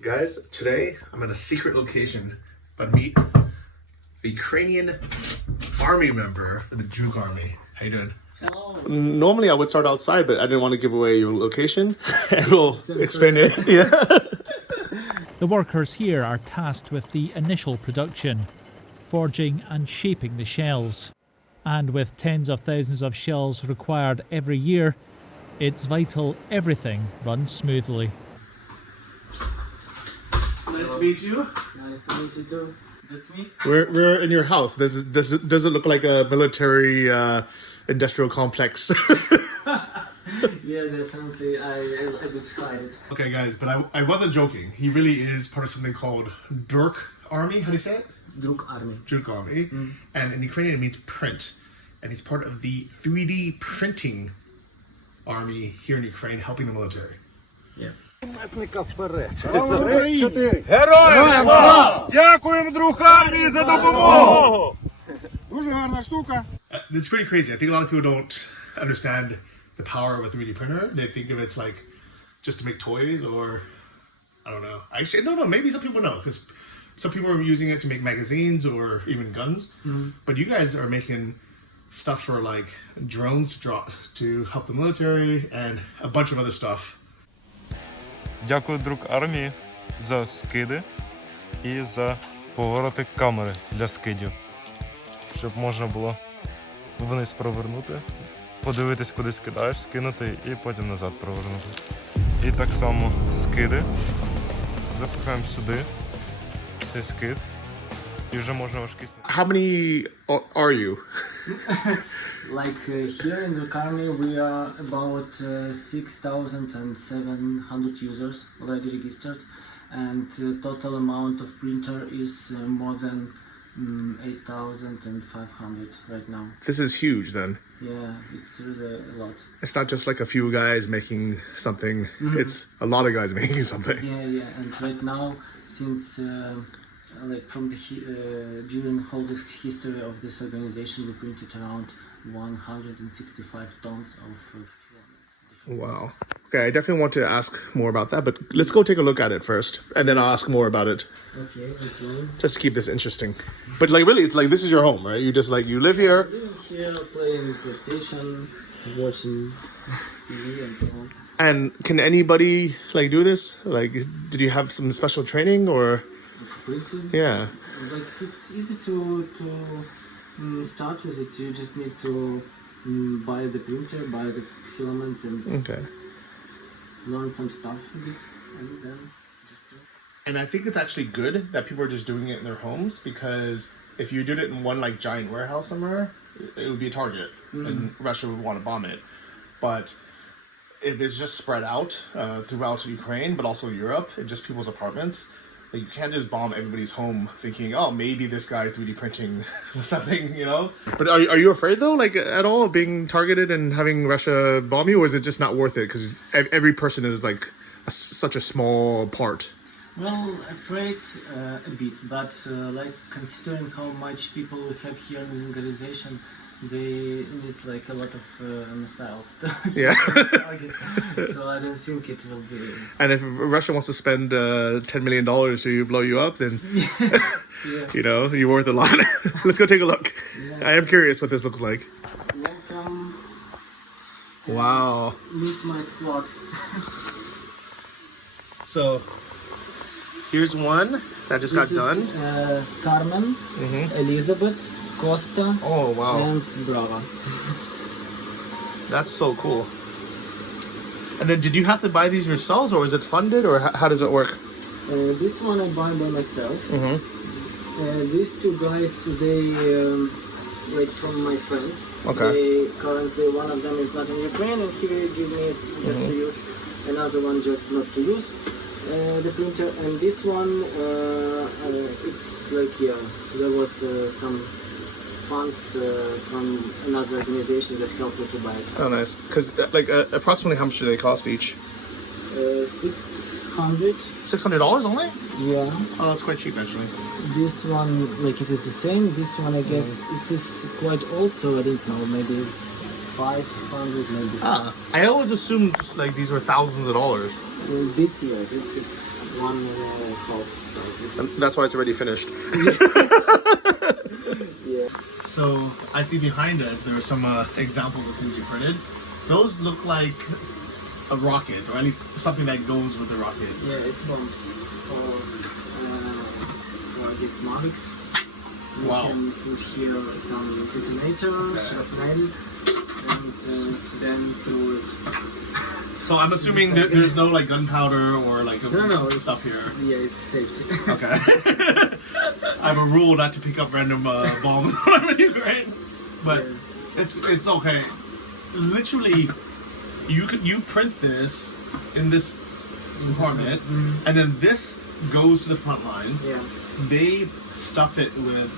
Guys, today I'm at a secret location, but meet a Ukrainian army member for the Druk army. How you doing? Normally I would start outside, but I didn't want to give away your location, and we'll explain it. Yeah. The workers here are tasked with the initial production, forging and shaping the shells. And with tens of thousands of shells required every year, it's vital everything runs smoothly. Nice to meet you. Nice to meet you too. That's me. We're in your house. Does it look like a military industrial complex? Yeah, definitely. I did try it. Okay, guys, but I wasn't joking. He really is part of something called Druk army. How do you say it? Druk army. Druk army. And in Ukrainian it means print. And he's part of the 3D printing army here in Ukraine, helping the military. Yeah. Героям слава! Дякуємо, друг армії, за допомогу! Дуже гарна штука. It's pretty crazy. I think a lot of people don't understand the power of a 3D printer. They think of it's like just to make toys, or I don't know. Actually, no, maybe some people know, because some people are using it to make magazines or even guns. But you guys are making stuff for like drones to help the military and a bunch of other stuff. Дякую, друг армії, за скиди і за повороти камери для скидів. Щоб можна було вниз провернути, подивитись, куди скидаєш, скинути і потім назад провернути. І так само скиди. Запихаємо сюди цей скид і вже можна важкість. How many are you? Like here in the army, we are about 6,700 users already registered, and total amount of printer is more than 8,500 right now. This is huge then. Yeah, it's really a lot. It's not just like a few guys making something. It's a lot of guys making something. Yeah, and right now, since like from the during whole this history of this organization, we printed around 165 tons of filaments. Wow. Okay, I definitely want to ask more about that, but let's go take a look at it first, and then I'll ask more about it. Okay. Just to keep this interesting. But like really, it's like this is your home, right? You just like, you live here. Here, playing PlayStation, watching TV and so on. And can anybody like do this? Like, did you have some special training or? Printing? Yeah. Like it's easy to start with it. You just need to buy the printer, buy the filament, and Okay. learn some stuff with it, and then just do it. And I think it's actually good that people are just doing it in their homes, because if you did it in one like giant warehouse somewhere, it would be a target, and Russia would want to bomb it. But if it's just spread out throughout Ukraine, but also Europe, and just people's apartments, like, you can't just bomb everybody's home thinking, oh, maybe this guy's 3D printing something, you know? But are you afraid, though, like, at all of being targeted and having Russia bomb you, or is it just not worth it? Because every person is, like, such a small part. Well, I prayed a bit, but like considering how much people we have here in the organization, they need like a lot of missiles to Yeah. target. So I don't think it will be. And if Russia wants to spend $10 million to blow you up, then, you know, you're worth a lot. Let's go take a look. Yeah. I am curious what this looks like. Welcome. Wow. Meet my squad. So, here's one that just got This done. is Carmen, Elizabeth, Costa, Oh, wow. and Brava. That's so cool. And then did you have to buy these yourselves, or is it funded, or how does it work? This one I buy by myself. These two guys, they like from my friends. Okay. They currently, one of them is not in Ukraine, and he will give me just to use. Another one just not to use the printer. And this one, it's like there was some funds from another organization that helped me to buy it. Oh, nice. Because, like, approximately how much do they cost each? 600. $600 only? Yeah. Oh, that's quite cheap, actually. This one, like it is the same. This one, I guess, it is quite old, so I don't know, maybe 500, maybe. I always assumed, like, these were thousands of dollars. This year, this is 1,500. And that's why it's already finished. Yeah. So I see behind us there are some examples of things you printed. Those look like a rocket, or at least something that goes with the rocket. Yeah, it's bombs for these Mavics. You Wow. can put here some detonator, shrapnel, and then throw it. So I'm assuming that there's no like gunpowder or like No, stuff here. Yeah, it's safety. Okay. I have a rule not to pick up random bombs when I'm in Ukraine, but it's okay. Literally, you print this in this compartment, and then this goes to the front lines. Yeah. They stuff it with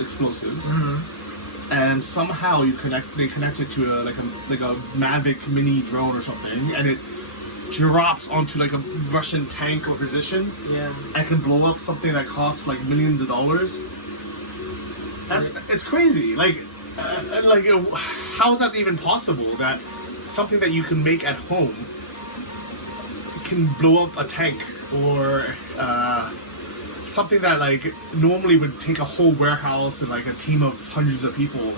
explosives, and somehow they connect it to a Mavic mini drone or something, and it drops onto like a Russian tank or position. Yeah. And can blow up something that costs like millions of dollars. It's crazy. How is that even possible? That something that you can make at home can blow up a tank, or something that like normally would take a whole warehouse and like a team of hundreds of people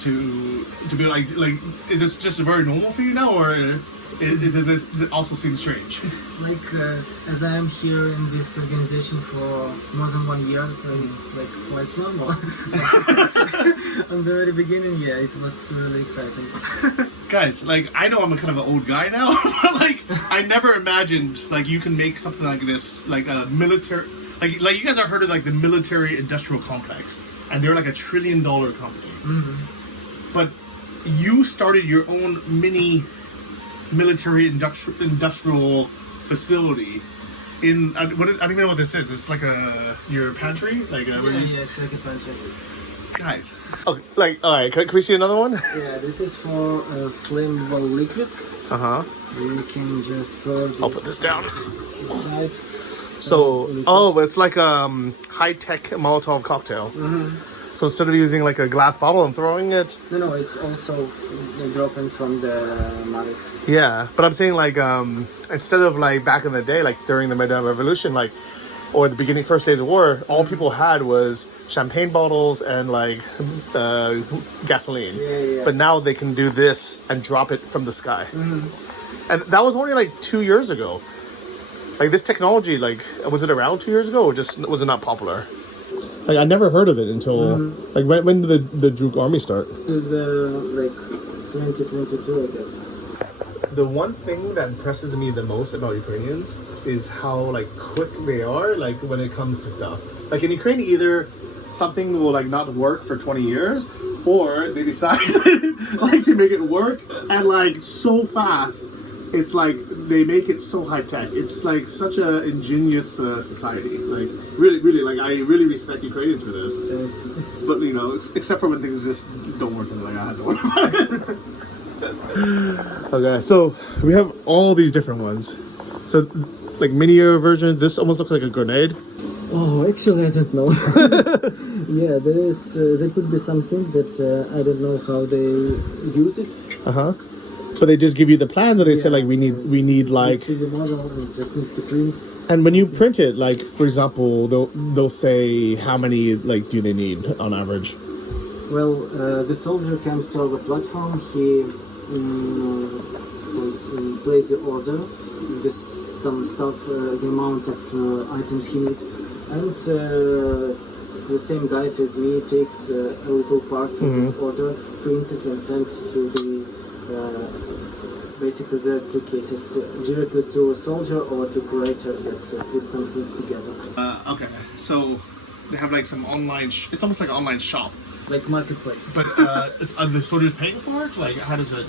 to be like is this just very normal for you now, or does this also seem strange? Like as I am here in this organization for more than 1 year, so it's like quite normal. On the very beginning, yeah, it was really exciting. Guys, like I know I'm a kind of an old guy now, but like I never imagined like you can make something like this, like a military, like you guys have heard of like the military industrial complex, and they're like $1 trillion company. But you started your own mini military industrial facility in I don't even know what this is. This is like your pantry, like Yeah, it's like a pantry. guys. Oh, like all right. Can we see another one? Yeah, this is for flammable liquid. You can just pour this. I'll put this down. Inside. So it's like high tech Molotov cocktail. So instead of using like a glass bottle and throwing it, No, it's also dropping from the Mavics. yeah. But I'm saying like instead of like back in the day, like during the Maidan Revolution, like or the beginning first days of war, all people had was champagne bottles and like gasoline. Yeah. But now they can do this and drop it from the sky. And that was only like 2 years ago. Like this technology, like was it around 2 years ago, or just was it not popular? Like I never heard of it until like when did the Druk army start? Like 2022, I guess. The one thing that impresses me the most about Ukrainians is how like quick they are, like when it comes to stuff. Like in Ukraine, either something will like not work for 20 years, or they decide like to make it work and like so fast. It's like they make it so high tech. It's like such a ingenious society. Like really, like I really respect Ukrainians for this. Thanks. But you know, except for when things just don't work, and like I have to worry about it. Okay, so we have all these different ones. So like miniature version. This almost looks like a grenade. Oh, actually, I don't know. Yeah, there could be something that I don't know how they use it. But they just give you the plans, and they say like we need like. To the model and just need to print. And when you print it, like for example, they'll say how many like do they need on average. Well, the soldier comes to our platform. He places the order, some stuff, the amount of items he needs, and the same guy as me takes a little part of this order, prints it, and sends to the basically the two cases directly to a soldier or to curator that put some things together. Okay, so they have like some online. It's almost like an online shop. Like marketplace. But are the soldiers paying for it? Like, how does it?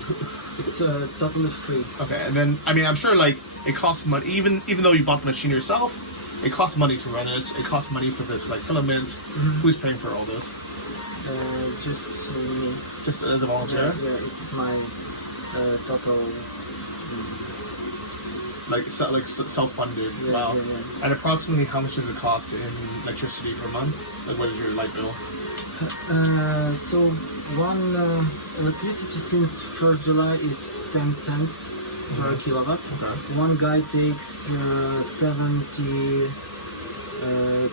It's totally free. Okay, and then I mean, I'm sure like it costs money. Even though you bought the machine yourself, it costs money to run it. It costs money for this like filament. Who's paying for all this? Just as a volunteer. Yeah, it's my total. Like self-funded. Yeah, Wow. yeah. And approximately how much does it cost in electricity per month? Like, what is your light bill? So one electricity since 1st July is 10 cents per kilowatt. Okay. One guy takes 70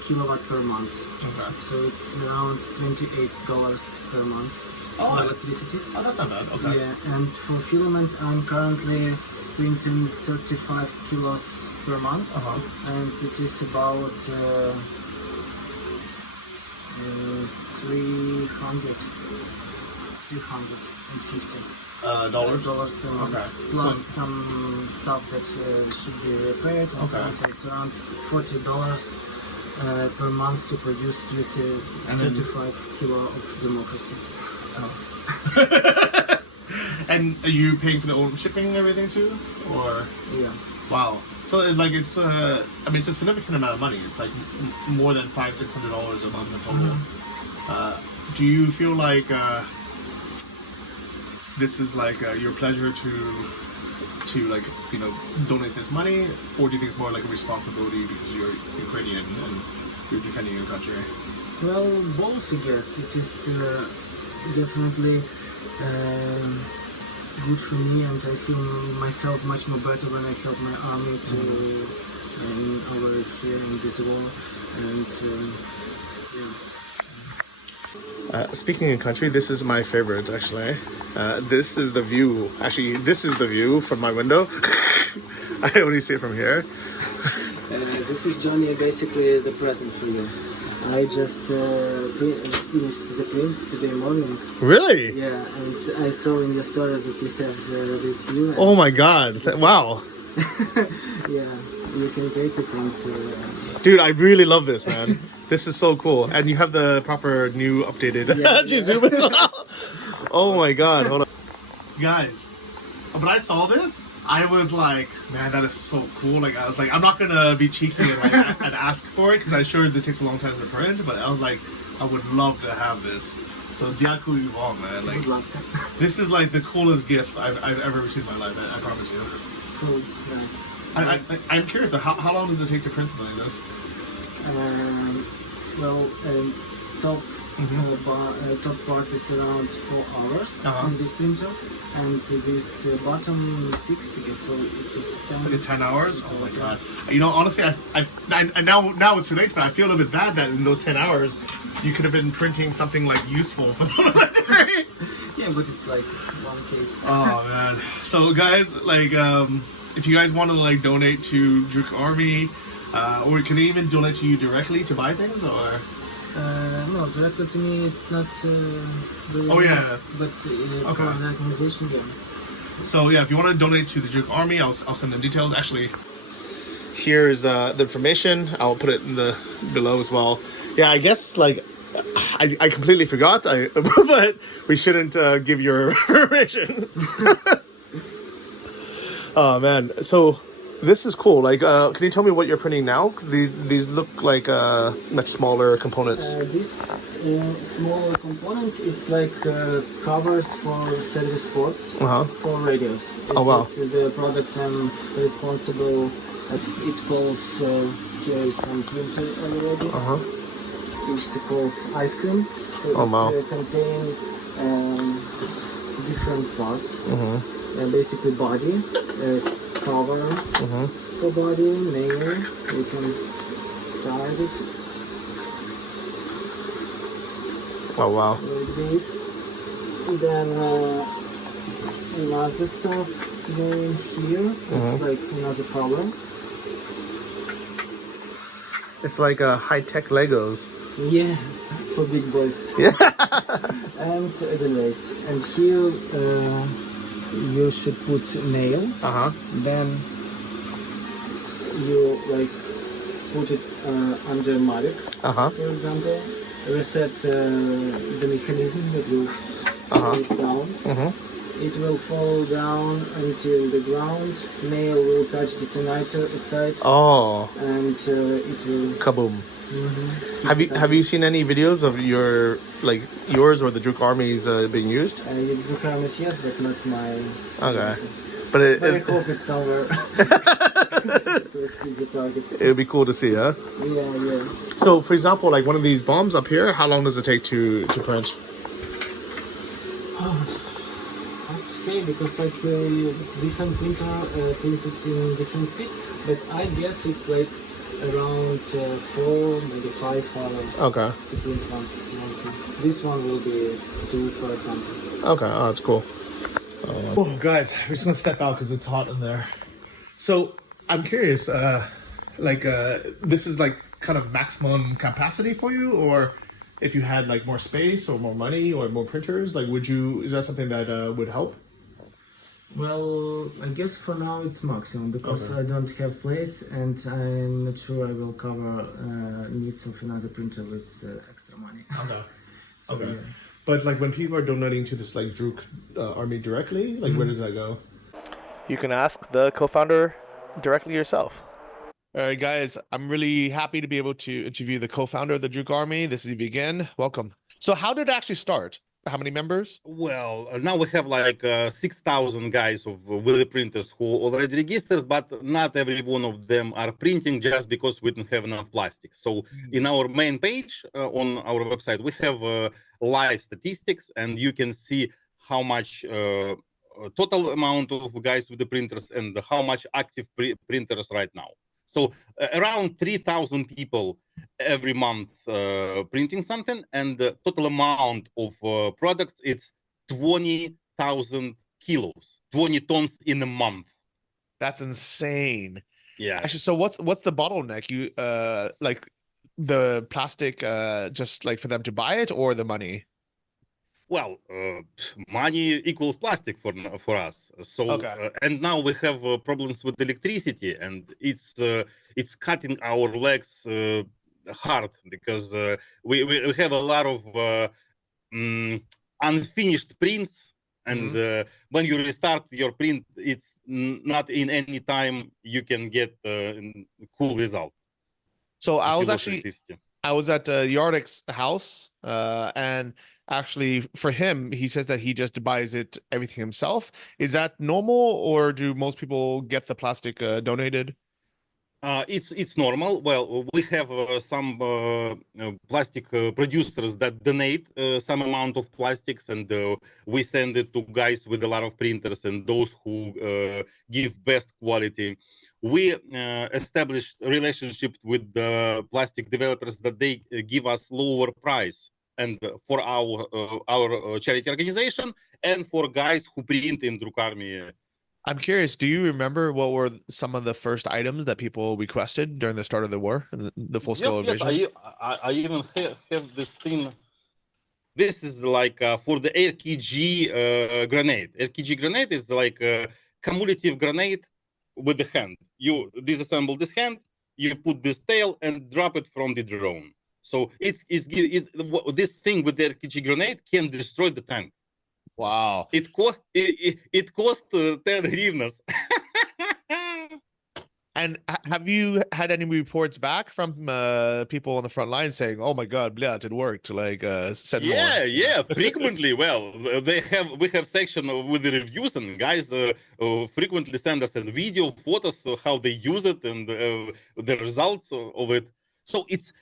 kilowatt per month. Okay. So it's around $28 per month Oh. for electricity. Oh, that's not bad. Okay. Yeah, and for filament, I'm currently printing 35 kilos per month, and it is about 350 Dollars. per month, Okay. plus So- some stuff that should be repaired, and so Okay. on. So it's around $40 per month to produce And then- 35 kilo of democracy. And are you paying for the own shipping and everything too, or? Yeah. Wow. So it's like it's I mean it's a significant amount of money. It's like more than $500-600 a month in total. Do you feel like this is like your pleasure to like donate this money, or do you think it's more like a responsibility because you're Ukrainian and you're defending your country? Well, both, I guess. It is definitely good for me, and I feel myself much more better when I help my army to over here in this war. And yeah. Speaking in country, this is my favorite actually. This is the view. Actually, this is the view from my window. I only see it from here. This is Johnny, basically the present for you. I just finished the print today morning. Really? Yeah, and I saw in your story that you have this view. Oh my god. Wow. Yeah, you can take it and... Dude, I really love this, man. This is so cool. And you have the proper new updated zoom as well. Oh my god. Hold on. Guys, when I saw this, I was like, man, that is so cool. Like, I was like, I'm not gonna be cheeky and like and ask for it because I'm sure this takes a long time to print. But I was like, I would love to have this. So, Diaku Yvonne, man. Like, this is like the coolest gift I've ever received in my life. I promise you. Cool, nice. I'm curious though, how long does it take to print something like this? Well, top part is around 4 hours in this printer, and this bottom 6, I guess, so it is 10. It's like 10 hours? Oh my god. You know, honestly, I now it's too late, but I feel a little bit bad that in those 10 hours, you could have been printing something like useful for the military. Yeah, but it's like one case. Oh man. So guys, like, if you guys want to like donate to Druk Army, or can they even donate to you directly to buy things, or? No, directly to me it's not really Oh, yeah. good, but for the organization, yeah. So yeah, if you want to donate to the Druk Army, I'll send the details. Actually, here's the information. I'll put it in the below as well. Yeah, I guess like I completely forgot. But we shouldn't give your information. Oh man, so this is cool. Like, can you tell me what you're printing now? 'Cause these look like much smaller components. This smaller component, it's like covers for service ports for radios. Oh, wow. It's the product I'm responsible. It calls here is some printer already. It calls ice cream. So it contain different parts. Basically body, cover for body, nail. We can tie it. Oh wow. Like this. Then another stuff going here. It's like another cover. It's like high-tech Legos. Yeah, for big boys. Yeah. And the lace. And here you should put nail. Then you like put it under Mavic, for example. Reset the mechanism that will fall it down. It will fall down until the ground. Nail will touch the detonator inside. Oh. And it will kaboom. Have you seen any videos of yours or the Druk Army's being used? Druk Army's, yes, but not my. Okay. But I hope it's somewhere. The target. It would be cool to see, huh? Yeah. So, for example, like one of these bombs up here, how long does it take to print? say because like different printer printed in different speed, but I guess it's like around 4, maybe 5 hours Okay. to print one thing. This one will be 2, for example. Okay. Oh, that's cool. Oh, guys, we're just gonna step out because it's hot in there. So I'm curious, this is like kind of maximum capacity for you, or if you had like more space or more money or more printers, like is that something that would help? Well, I guess for now it's maximum because Okay. I don't have place and I'm not sure I will cover needs of another printer with extra money. Okay. So, Okay. yeah. But like when people are donating to this like Druk army directly, like where does that go? You can ask the co-founder directly yourself. All right, guys, I'm really happy to be able to interview the co-founder of the Druk Army. This is Evgen. Welcome. So how did it actually start? How many members? Well, now we have like 6,000 guys with the printers who already registered, but not every one of them are printing just because we don't have enough plastic. So in our main page on our website, we have live statistics, and you can see how much total amount of guys with the printers and how much active printers right now. So around 3,000 people every month printing something, and the total amount of products, it's 20,000 kilos, 20 tons in a month. That's insane. Yeah. Actually, so what's the bottleneck? You like the plastic just like for them to buy it, or the money? Well, money equals plastic for us. So Okay. and now we have problems with electricity, and it's cutting our legs hard because we have a lot of unfinished prints, and when you restart your print, it's not in any time you can get cool result. So if you lose electricity. I was at Yardic's house, and actually for him, he says that he just buys everything himself. Is that normal, or do most people get the plastic donated? It's normal. Well, we have some plastic producers that donate some amount of plastics, and we send it to guys with a lot of printers and those who give best quality. We established a relationship with the plastic developers that they give us lower price, and for our charity organization, and for guys who print in Druk Army. I'm curious, do you remember what were some of the first items that people requested during the start of the war, the full-scale invasion? I even have this thing. This is like for the RKG grenade. RKG grenade is like a cumulative grenade with the hand. You disassemble this hand, you put this tail and drop it from the drone. So this thing with the RKG grenade can destroy the tank. Wow. It cost 10 hryvnias. And have you had any reports back from people on the front line saying, "Oh my God, blядь, it worked"? Like, send more. Yeah, frequently. Well, we have section with the reviews, and guys frequently send us video, photos of how they use it and the results of it. So it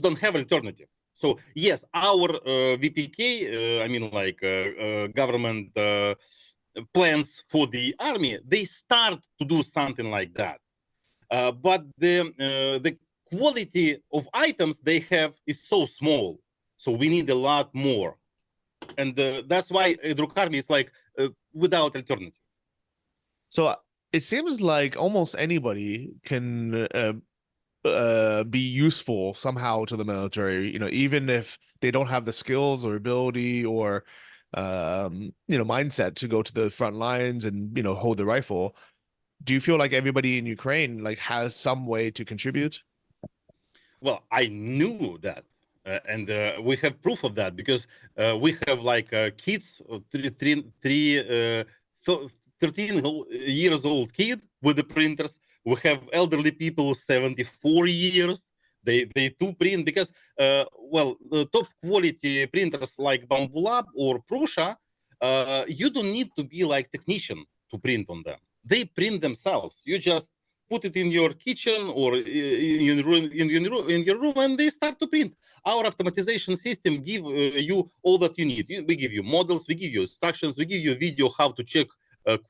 don't have alternative. So yes, our VPK, I mean like government plans for the army, they start to do something like that. But the quality of items they have is so small, so we need a lot more, and that's why Druk Army is like without alternative. So it seems like almost anybody can be useful somehow to the military. Even if they don't have the skills or ability or mindset to go to the front lines and hold the rifle. Do you feel like everybody in Ukraine like has some way to contribute? Well, I knew that, and we have proof of that because we have like kids, 13 years old kid with the printers. We have elderly people, 74 years. They do print because the top quality printers like Bamboo Lab or Prussia, you don't need to be like technician to print on them. They print themselves. You just put it in your kitchen or in your room, and they start to print. Our automatization system give you all that you need. We give you models, we give you instructions, we give you a video how to check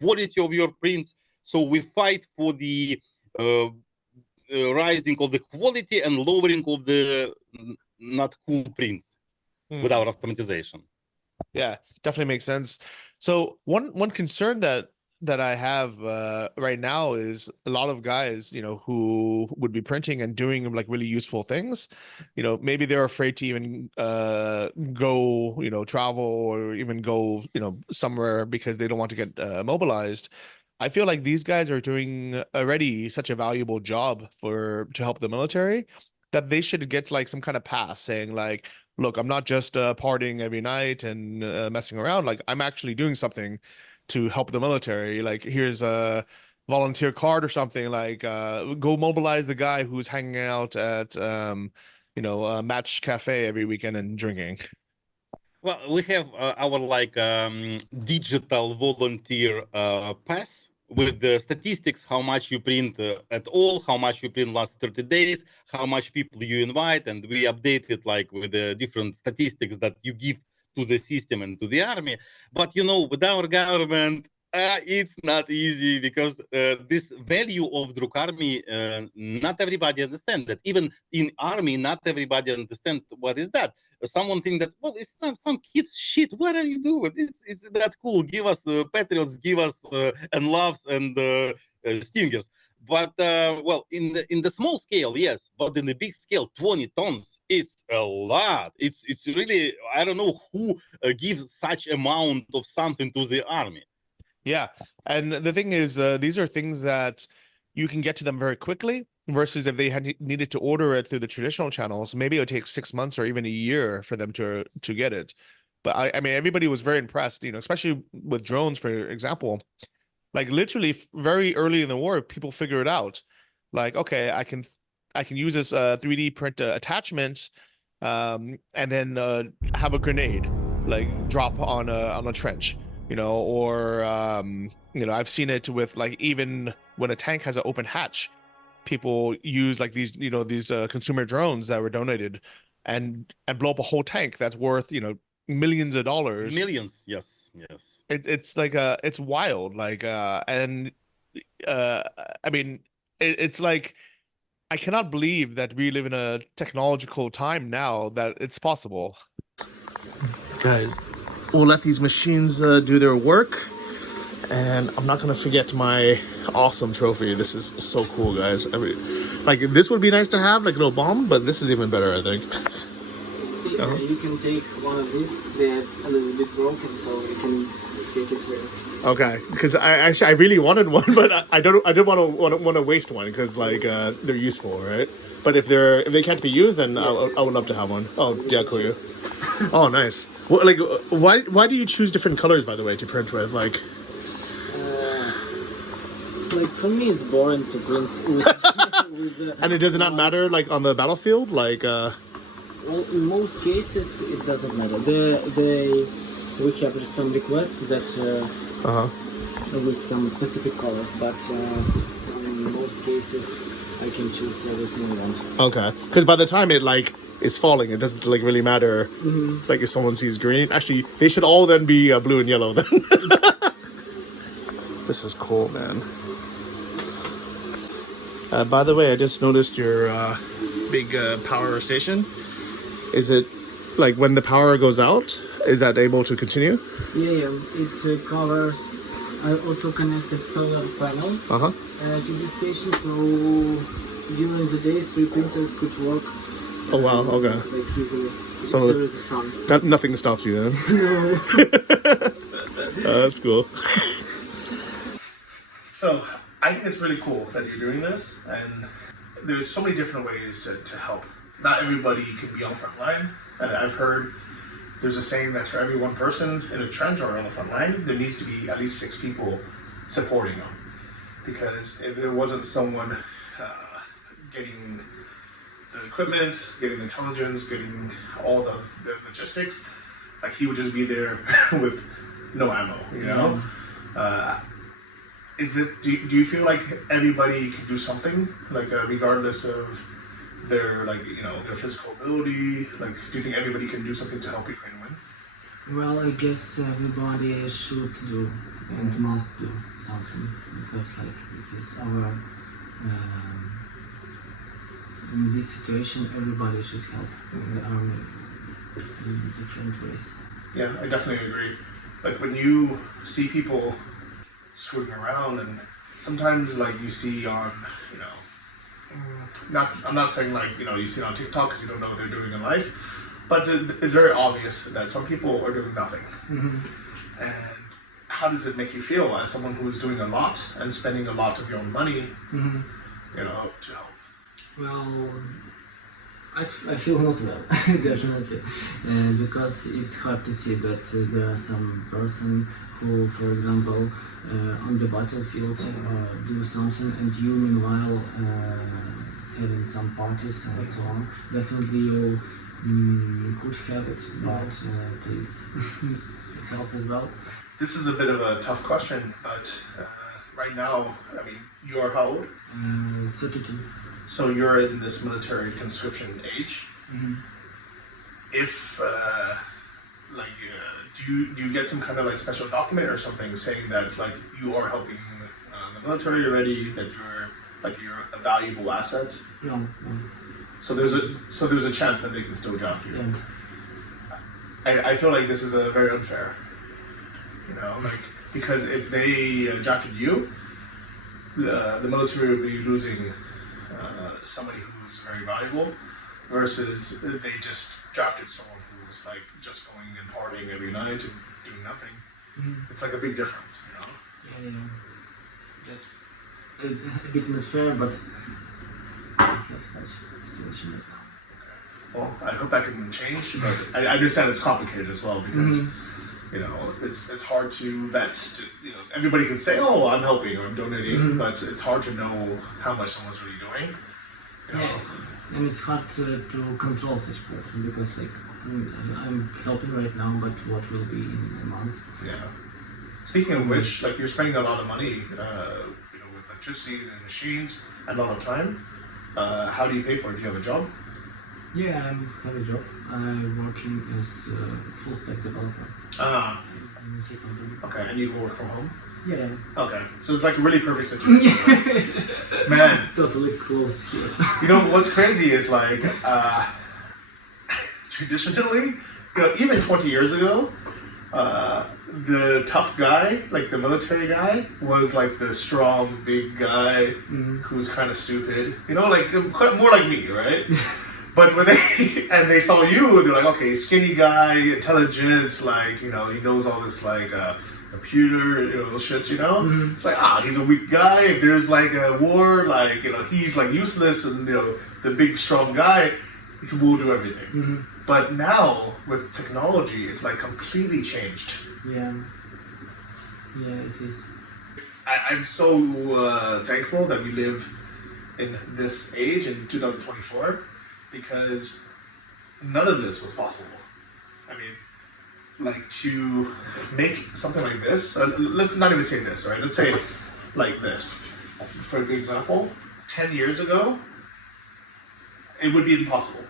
quality of your prints. So we fight for the rising of the quality and lowering of the not cool prints with our automatization. Yeah, definitely makes sense. So one concern that I have right now is a lot of guys, who would be printing and doing like really useful things. Maybe they're afraid to even go, travel or even go, somewhere because they don't want to get mobilized. I feel like these guys are doing already such a valuable job to help the military that they should get like some kind of pass saying like, look, I'm not just partying every night and messing around. Like I'm actually doing something to help the military. Like here's a volunteer card or something. Like go mobilize the guy who's hanging out at Match Cafe every weekend and drinking. Well, we have our digital volunteer pass with the statistics, how much you print at all, how much you print last 30 days, how much people you invite, and we update it like with the different statistics that you give to the system and to the army. But with our government, it's not easy because this value of Druk Army, not everybody understands that. Even in army, not everybody understands what is that. Someone think that, well, it's some kids shit. What are you doing? It's that cool. Give us patriots, give us and loves and stingers. But well, in the small scale, yes, but in the big scale, 20 tons, it's a lot. It's really, I don't know who gives such amount of something to the army. Yeah, and the thing is, these are things that you can get to them very quickly versus if they had needed to order it through the traditional channels, maybe it would take 6 months or even a year for them to get it. But I mean, everybody was very impressed, especially with drones, for example. Like literally very early in the war, people figured out, like, okay, I can use this 3D print attachment, and then have a grenade like drop on a trench, or I've seen it with like even when a tank has an open hatch, people use like these consumer drones that were donated and blow up a whole tank that's worth millions of dollars. Millions, yes. It's like it's wild, like and I mean it's like I cannot believe that we live in a technological time now that it's possible. Guys, we'll let these machines do their work, and I'm not gonna forget my awesome trophy. This is so cool, guys. Like this would be nice to have, like a little bomb, but this is even better, I think. You can take one of these. They're a little bit broken, so you can take it there. Okay, because I really wanted one, but I don't want to waste one because like they're useful, right? But if they can't be used, then I would love to have one. Oh, дякую. Oh, nice. Well, like, why do you choose different colors, by the way, to print with? Like for me, it's boring to print with and it does not matter, like on the battlefield, like. Well, in most cases, it doesn't matter. We have some requests that with some specific colors, but in most cases, I can choose everything I want. Okay, because by the time it like is falling, it doesn't like really matter. Like if someone sees green, actually, they should all then be blue and yellow. Then this is cool, man. By the way, I just noticed your big power station. Is it like when the power goes out, is that able to continue? Yeah. It covers. I also connected solar panel to the station, so during the day 3 printers could work. Oh wow! Okay. Like easily. So there is a sun. Nothing stops you then. No. That's cool. So I think it's really cool that you're doing this, and there's so many different ways to help. Not everybody can be on the front line, and I've heard there's a saying that for every one person in a trench or on the front line, there needs to be at least 6 people supporting them. Because if there wasn't someone getting the equipment, getting the intelligence, getting all the logistics, like he would just be there with no ammo, is it? Do you feel like everybody can do something, like regardless of their their physical ability? Like, do you think everybody can do something to help Ukraine win? Well, I guess everybody should do and must do something because like it is our in this situation everybody should help the army in different ways. Yeah, I definitely agree. Like when you see people screwing around, and sometimes like you see on, I'm not saying like, you see it on TikTok because you don't know what they're doing in life, but it's very obvious that some people are doing nothing. And how does it make you feel as someone who is doing a lot and spending a lot of your own money, to help? Well, I feel not well, definitely, because it's hard to see that there are some person who, for example, on the battlefield do something and you meanwhile having some parties and so on. Definitely you could have it, but please help as well. This is a bit of a tough question, but right now, I mean, you are how old? 32. So you're in this military conscription age. If do you get some kind of like special document or something saying that like you are helping the military already, that you're a valuable asset? No. So there's a chance that they can still draft you. Yeah. I feel like this is a very unfair. Like because if they drafted you, the military would be losing somebody who's very valuable, versus they just drafted someone who's like just going and partying every night and doing nothing. It's like a big difference, Yeah. That's a bit not fair, but we have such a situation right now. Well, I hope that can change, but I understand it's complicated as well because it's hard to vet. Everybody can say, "Oh, I'm helping" or "I'm donating," but it's hard to know how much someone's really doing. Yeah, and it's hard to control such person because like I'm helping right now, but what will be in a month? Yeah. Speaking of which, like you're spending a lot of money, with electricity and machines and a lot of time. How do you pay for it? Do you have a job? Yeah, I have a job. I'm working as a full stack developer. Okay, and you can work from home? Yeah. Okay, so it's like a really perfect situation, right? Man. Totally closed here. What's crazy is like, traditionally, even 20 years ago, the tough guy, like the military guy, was like the strong, big guy who was kind of stupid. Like quite more like me, right? But when they saw you, they're like, okay, skinny guy, intelligent, like he knows all this like computer, shit, It's like he's a weak guy. If there's like a war, like he's like useless, and the big strong guy, he will do everything. But now with technology, it's like completely changed. Yeah, it is. I'm so thankful that we live in this age in 2024. Because none of this was possible. I mean, like to make something like this, let's not even say this, right? Let's say like this, for a good example, 10 years ago, it would be impossible.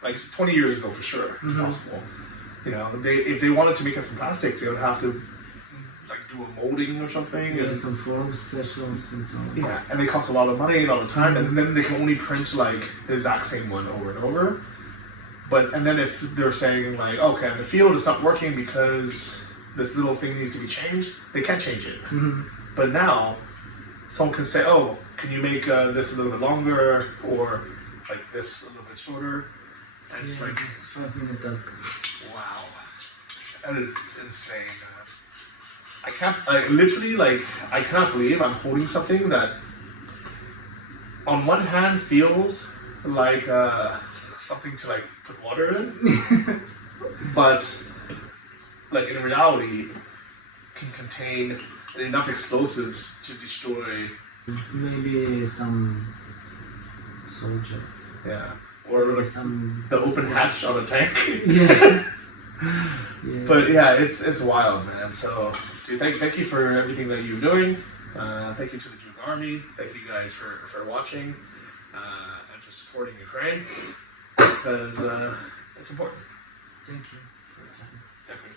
Like 20 years ago for sure, impossible. If they wanted to make it from plastic, they would have to like do a molding or something. Yeah, some forms, specials, and so on. Yeah, and they cost a lot of money, a lot of time, and then they can only print like the exact same one over and over. And then if they're saying like, okay, the field is not working because this little thing needs to be changed, they can't change it. But now, someone can say, oh, can you make this a little bit longer, or like this a little bit shorter? And it's like, it's 5-minute task. Wow, that is insane. I cannot believe I'm holding something that on one hand feels like something to like put water in, but like in reality can contain enough explosives to destroy maybe some soldier. Yeah. Or like Some the open hatch on a tank. Yeah. But yeah, it's wild, man. So dude, thank you for everything that you're doing. Thank you to the Duke Army. Thank you guys for watching and for supporting Ukraine because it's important. Thank you. Definitely.